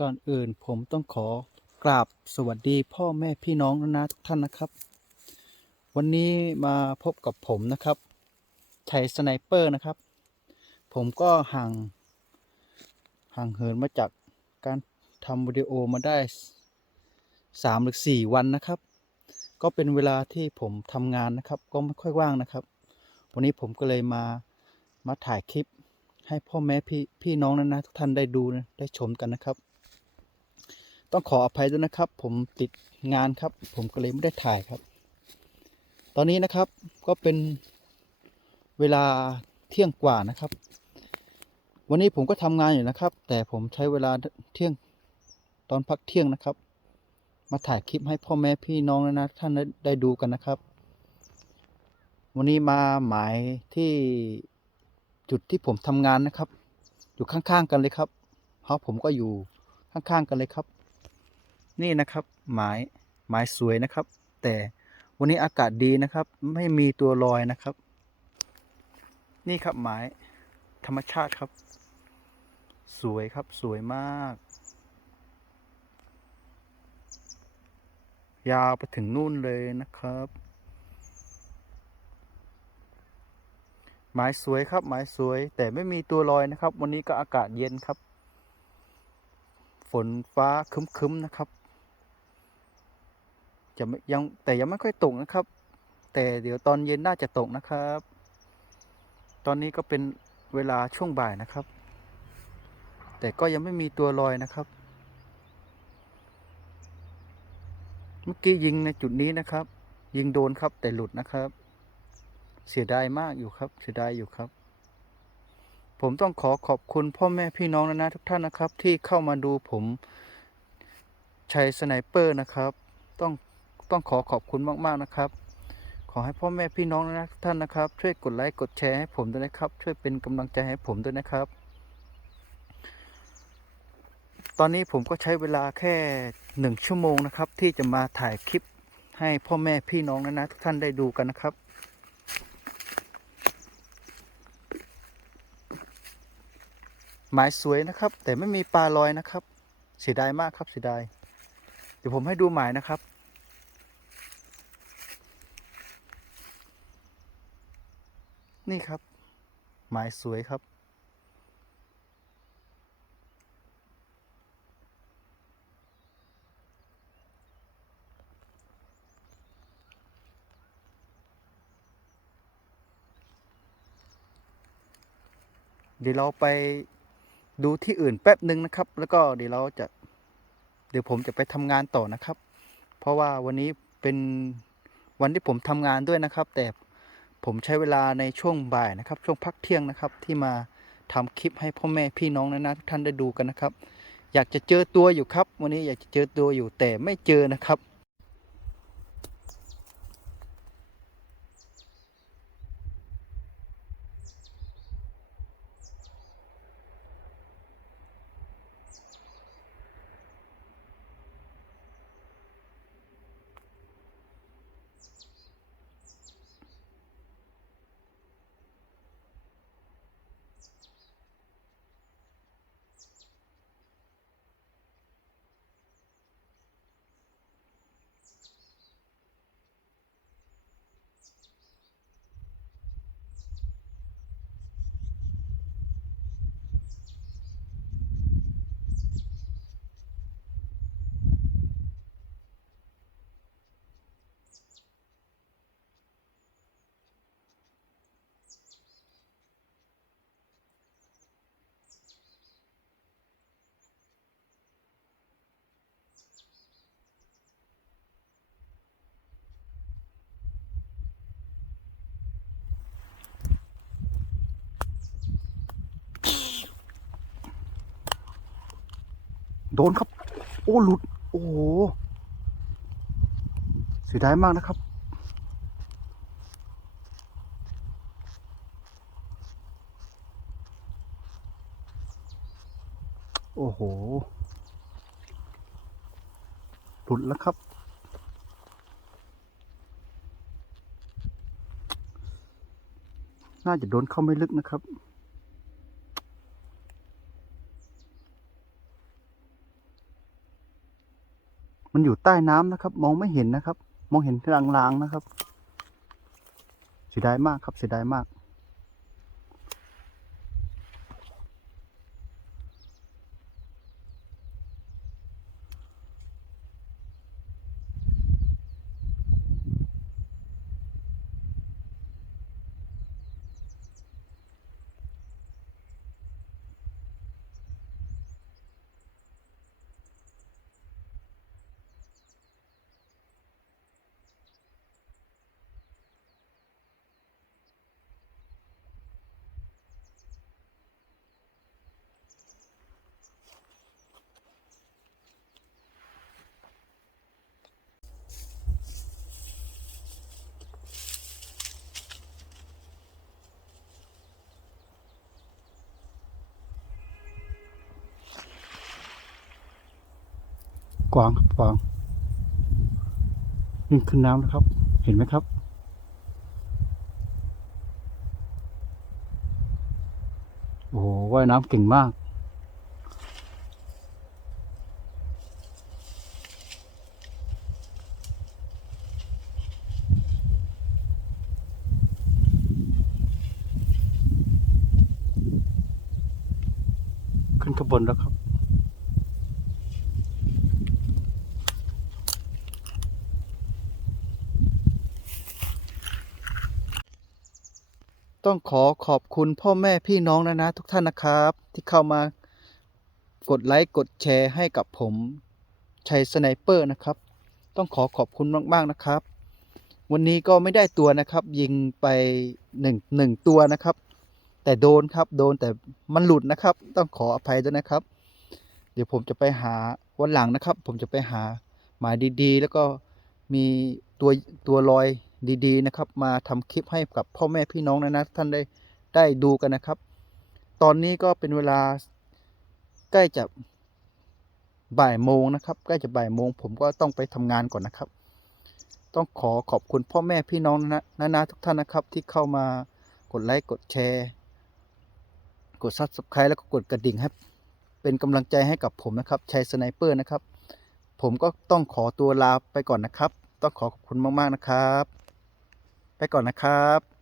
ก่อนอื่นผมต้องขอกราบสวัสดีพ่อแม่พี่น้องนะทุกท่านนะครับ วันนี้มาพบกับผมนะครับชัยสไนเปอร์นะครับ ผมก็ห่างห่างเหินมาจากการทำวิดีโอมาได้สามหรือสี่วันนะครับ ก็เป็นเวลาที่ผมทำงานนะครับ ก็ไม่ค่อยว่างนะครับ วันนี้ผมก็เลยมามาถ่ายคลิปให้พ่อแม่พี่พี่น้องนะนะทุกท่านได้ดูนะได้ชมกันนะครับ ต้องขออภัยด้วยนะครับ ผมติดงานครับ ผมก็เลยไม่ได้ถ่ายครับ ตอนนี้นะครับก็เป็นเวลาเที่ยงกว่านะครับ วันนี้ผมก็ทำงานอยู่นะครับ แต่ผมใช้เวลาเที่ยงตอนพักเที่ยงนะครับ มาถ่ายคลิปให้พ่อแม่พี่น้องนะนะท่านได้ด้ดูกันนะครับ วันนี้มาหมายที่จุดที่ผมทำงานนะครับ อยู่ข้างๆกันเลยครับเพราะผมก็อยู่ข้างๆกันเลยครับ นี่นะครับหมายหมายสวยนะครับ แต่วันนี้อากาศดีนะครับ ไม่มีตัวลอยนะครับ นี่ครับหมายธรรมชาติครับ สวยครับสวยมาก ยาวไปถึงนู่นเลยนะครับหมายสวยครับหมายสวย แต่ไม่มีตัวลอยนะครับ วันนี้ก็อากาศเย็นครับ ฝนฟ้าคึ้มๆนะครับ จะยังแต่ยังไม่ค่อยตกนะครับ แต่เดี๋ยวตอนเย็นน่าจะตกนะครับ ตอนนี้ก็เป็นเวลาช่วงบ่ายนะครับ แต่ก็ยังไม่มีตัวลอยนะครับ เมื่อกี้ยิงในจุดนี้นะครับ ยิงโดนครับแต่หลุดนะครับ เสียดายมากอยู่ครับ เสียดายอยู่ครับ ผมต้องขอขอบคุณพ่อแม่พี่น้องนะนะทุกท่านนะครับ ที่เข้ามาดูผมชัยสไนเปอร์นะครับ ต้อง ต้องขอขอบคุณมากๆนะครับ ขอให้พ่อแม่พี่น้องนะท่านนะครับ ช่วยกดไลค์กดแชร์ให้ผมด้วยนะครับ ช่วยเป็นกำลังใจให้ผมด้วยนะครับ ตอนนี้ผมก็ใช้เวลาแค่หนึ่งชั่วโมงนะครับ ที่จะมาถ่ายคลิปให้พ่อแม่พี่น้องนะนะทุกท่านได้ดูกันนะครับหมายสวยนะครับ แต่ไม่มีปลาลอยนะครับ เสียดายมากครับเสียดาย เดี๋ยวผมให้ดูหมายนะครับ นี่ครับ หมายสวยครับ เดี๋ยวเราไปดูที่อื่นแป๊บหนึ่งนะครับ แล้วก็เดี๋ยวเราจะ เดี๋ยวผมจะไปทำงานต่อนะครับ เพราะว่าวันนี้เป็นวันที่ผมทำงานด้วยนะครับ แต่ ผมใช้เวลาในช่วงบ่ายนะครับ ช่วงพักเที่ยงนะครับ ที่มาทำคลิปให้พ่อแม่พี่น้องนะนะทุกท่านได้ดูกันนะครับ อยากจะเจอตัวอยู่ครับ วันนี้อยากจะเจอตัวอยู่แต่ไม่เจอนะครับ โดนครับ โอ้หลุด โอ้โหเสียดายมากนะครับ โอ้โห หลุดแล้วครับน่าจะโดนเข้าไม่ลึกนะครับ มันอยู่ใต้น้ำนะครับ มองไม่เห็นนะครับ มองเห็นลางๆนะครับ เสียดายมากครับเสียดายมาก กวางครับกวางวิ่งขึ้นน้ำแล้วครับ เห็นไหมครับ โอ้โหว่ายน้ำเก่งมากขึ้นขางบวนแล้วครับ ต้องขอขอบคุณพ่อแม่พี่น้องนะนะทุกท่านนะครับ ที่เข้ามากดไลค์กดแชร์ให้กับผมชัยสไนเปอร์นะครับ ต้องขอขอบคุณมากๆนะครับ วันนี้ก็ไม่ได้ตัวนะครับ ยิงไปหนึ่งหนึ่งตัวนะครับ แต่โดนครับโดนแต่มันหลุดนะครับ ต้องขออภัยด้วยนะครับ เดี๋ยวผมจะไปหาวันหลังนะครับ ผมจะไปหาหมายดีๆ แล้วก็มีตัวตัวลอย ดี ๆ นะครับ มาทำคลิปให้กับพ่อแม่พี่น้องนะนะท่านได้ได้ดูกันนะครับ ตอนนี้ก็เป็นเวลาใกล้จะบ่ายโมงนะครับ ใกล้จะบ่ายโมงผมก็ต้องไปทำงานก่อนนะครับ ต้องขอขอบคุณพ่อแม่พี่น้องนะนะนะทุกท่านนะครับ ที่เข้ามากดไลค์กดแชร์ กด subscribe แล้วก็กดกระดิ่งให้เป็นกำลังใจให้กับผมนะครับชัยสไนเปอร์นะครับ ผมก็ต้องขอตัวลาไปก่อนนะครับ ต้องขอขอบคุณมาก ๆ นะครับ ก่อนนะครับ